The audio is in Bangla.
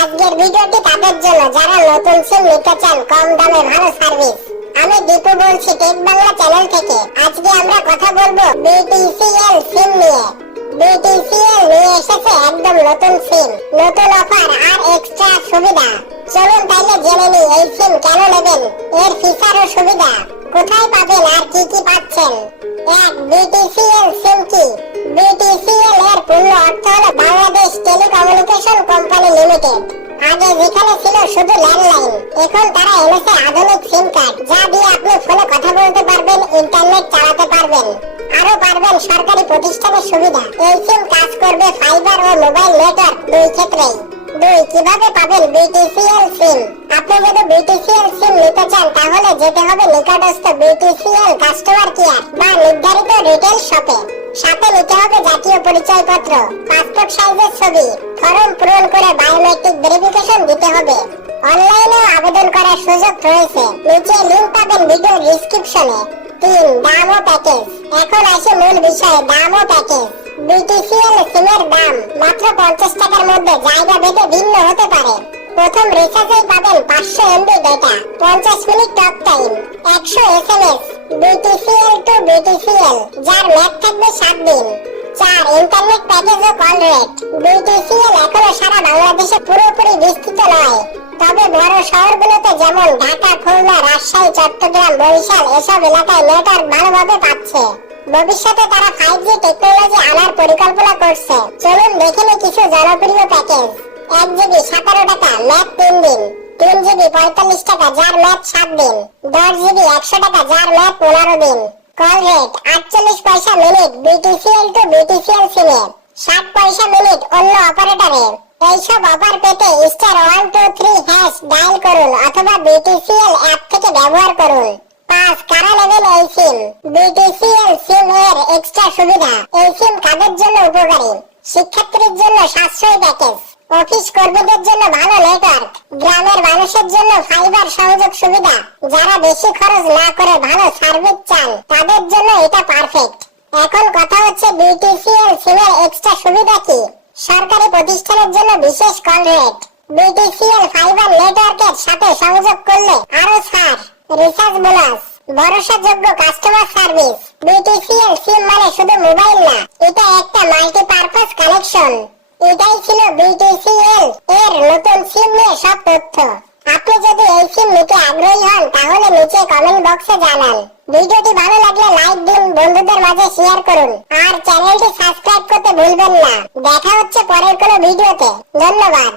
আজকের ভিডিওটি তাদের জন্য যারা নতুন সিম নিতে চান কম দামে ভালো সার্ভিস। আমি দীপু বলছি টেক বাংলা চ্যানেল থেকে। আজকে আমরা কথা বলবো বিটিসিএল সিম নিয়ে। বিটিসিএল নিয়ে এসেছে একদম নতুন সিম, নতুন অফার আর এক্সট্রা সুবিধা। চলুন তাইলে জেনে নিই এই সিম কেন নেবেন, এর ফিচার ও সুবিধা, কোথায় পাবেন আর কি কি পাচ্ছেন। এক, বিটিসিএল সিম কি? বিটিসিএল এর পূর্ণ অর্থ হলো বাংলাদেশ টেলিকমিউনিকেশন কোম্পানি লিমিটেড। আগে যেখানে ছিল শুধু ল্যান্ডলাইন, এখন তারা এনেছে আধুনিক সিম কার্ড, যা দিয়ে আপনি ফোনে কথা বলতে পারবেন, ইন্টারনেট চালাতে পারবেন, আরো পারবেন সরকারি প্রতিষ্ঠানের সুবিধা। এই সিম কাজ করবে ফাইবার ও মোবাইল নেটওয়ার্ক দুই ক্ষেত্রেই। দুই, কিভাবে পাবেন বিটিসিএল সিম? আপনি যদি বিটিসিএল সিম নিতে চান তাহলে যেতে হবে নিকটস্থ বিটিসিএল কাস্টমার কেয়ার বা নির্ধারিত রিটেল শপে। সাথে নিতে হবে জাতীয় পরিচয়পত্র, পাসপোর্ট সাইজের ছবি, ফর্ম পূরণ করে বায়োমেট্রিক ভেরিফিকেশন দিতে হবে। অনলাইনে আবেদন করার সুযোগ রয়েছে, নিচে লিংক পাবেন ভিডিও ডেসক্রিপশনে। 3, দাম ও প্যাকেজ। এখন আসে মূল বিষয়ে, দাম ও প্যাকেজ। বিটিসিএল সিমের দাম মাত্র 50 টাকার মধ্যে, জায়গা ভেদে ভিন্ন হতে পারে। প্রথম রিচার্জেই পাবেন 500 MB data, 50 minute talk time, 100 SMS। BTCL to BTCL, যার ম্যাচ থাকবে 7 দিন। 4, ইন্টারনেট প্যাকেজ ও কল রেট। বিটিসিএল এখনো সারা বাংলাদেশে পুরোপুরি বিস্তৃত নয়, তবে বড় শহরগুলোতে যেমন ঢাকা, খুলনা, রাজশাহী, চট্টগ্রাম, বরিশাল এসব এলাকায় নেটওয়ার্ক ভালোভাবে পাচ্ছে। ভবিষ্যতে তারা 5G টেকনোলজি আনার পরিকল্পনা করছে। চলুন দেখে নিই কিছু জনপ্রিয় প্যাকেজ। 1 GB 17 টাকা, ম্যাচ 3 দিন। 3 GB 45 টাকা, যার ম্যাচ 7 দিন। 10 GB 100 টাকা, যার ম্যাচ 15 দিন। কল রেট 48 পয়সা মিনিট বিটিসিএল টু বিটিসিএল সিমে, 60 পয়সা মিনিট অন্য অপারেটরে। এইসব অফার পেতে *123# ডায়াল করুন অথবা বিটিসিএল অ্যাপ থেকে ব্যবহার করুন। 5, কারা নেবেন এই সিম? বিটিসিএল সিম এর এক্সট্রা সুবিধা। এই সিম কাদের জন্য উপকারী? শিক্ষার্থীদের জন্য সাশ্রয়ী প্যাকেজ, অফিস কর্মীদের জন্য ভালো নেটওয়ার্ক, গ্রামের মানুষের জন্য ফাইবার সংযোগ সুবিধা। যারা বেশি খরচ না করে ভালো সার্ভিস চান তাদের জন্য এটা পারফেক্ট। এখন কথা হচ্ছে বিটিসিএল সিমের এক্সট্রা সুবিধা কি? সরকারি প্রতিষ্ঠানের জন্য বিশেষ কল রেট, বিটিসিএল ফাইবার নেটওয়ার্কের সাথে সংযোগ করলে আরো ছাড়, রিচার্জ বোনাস, ভরসাযোগ্য কাস্টমার সার্ভিস। বিটিসিএল সিম মানে শুধু মোবাইল না, এটা একটা মাল্টিপারপাস কানেকশন। এটাই ছিল বিটিসিএল এর নতুন সিম নিয়ে সব তথ্য। আপনি যদি এই সিম নিতে আগ্রহী হন তাহলে নিচে কমেন্ট বক্সে জানান। ভিডিওটি ভালো লাগলে লাইক দিন, বন্ধুদের মাঝে শেয়ার করুন আর চ্যানেলটি সাবস্ক্রাইব করতে ভুলবেন না। দেখা হচ্ছে পরের কোনো ভিডিওতে। ধন্যবাদ।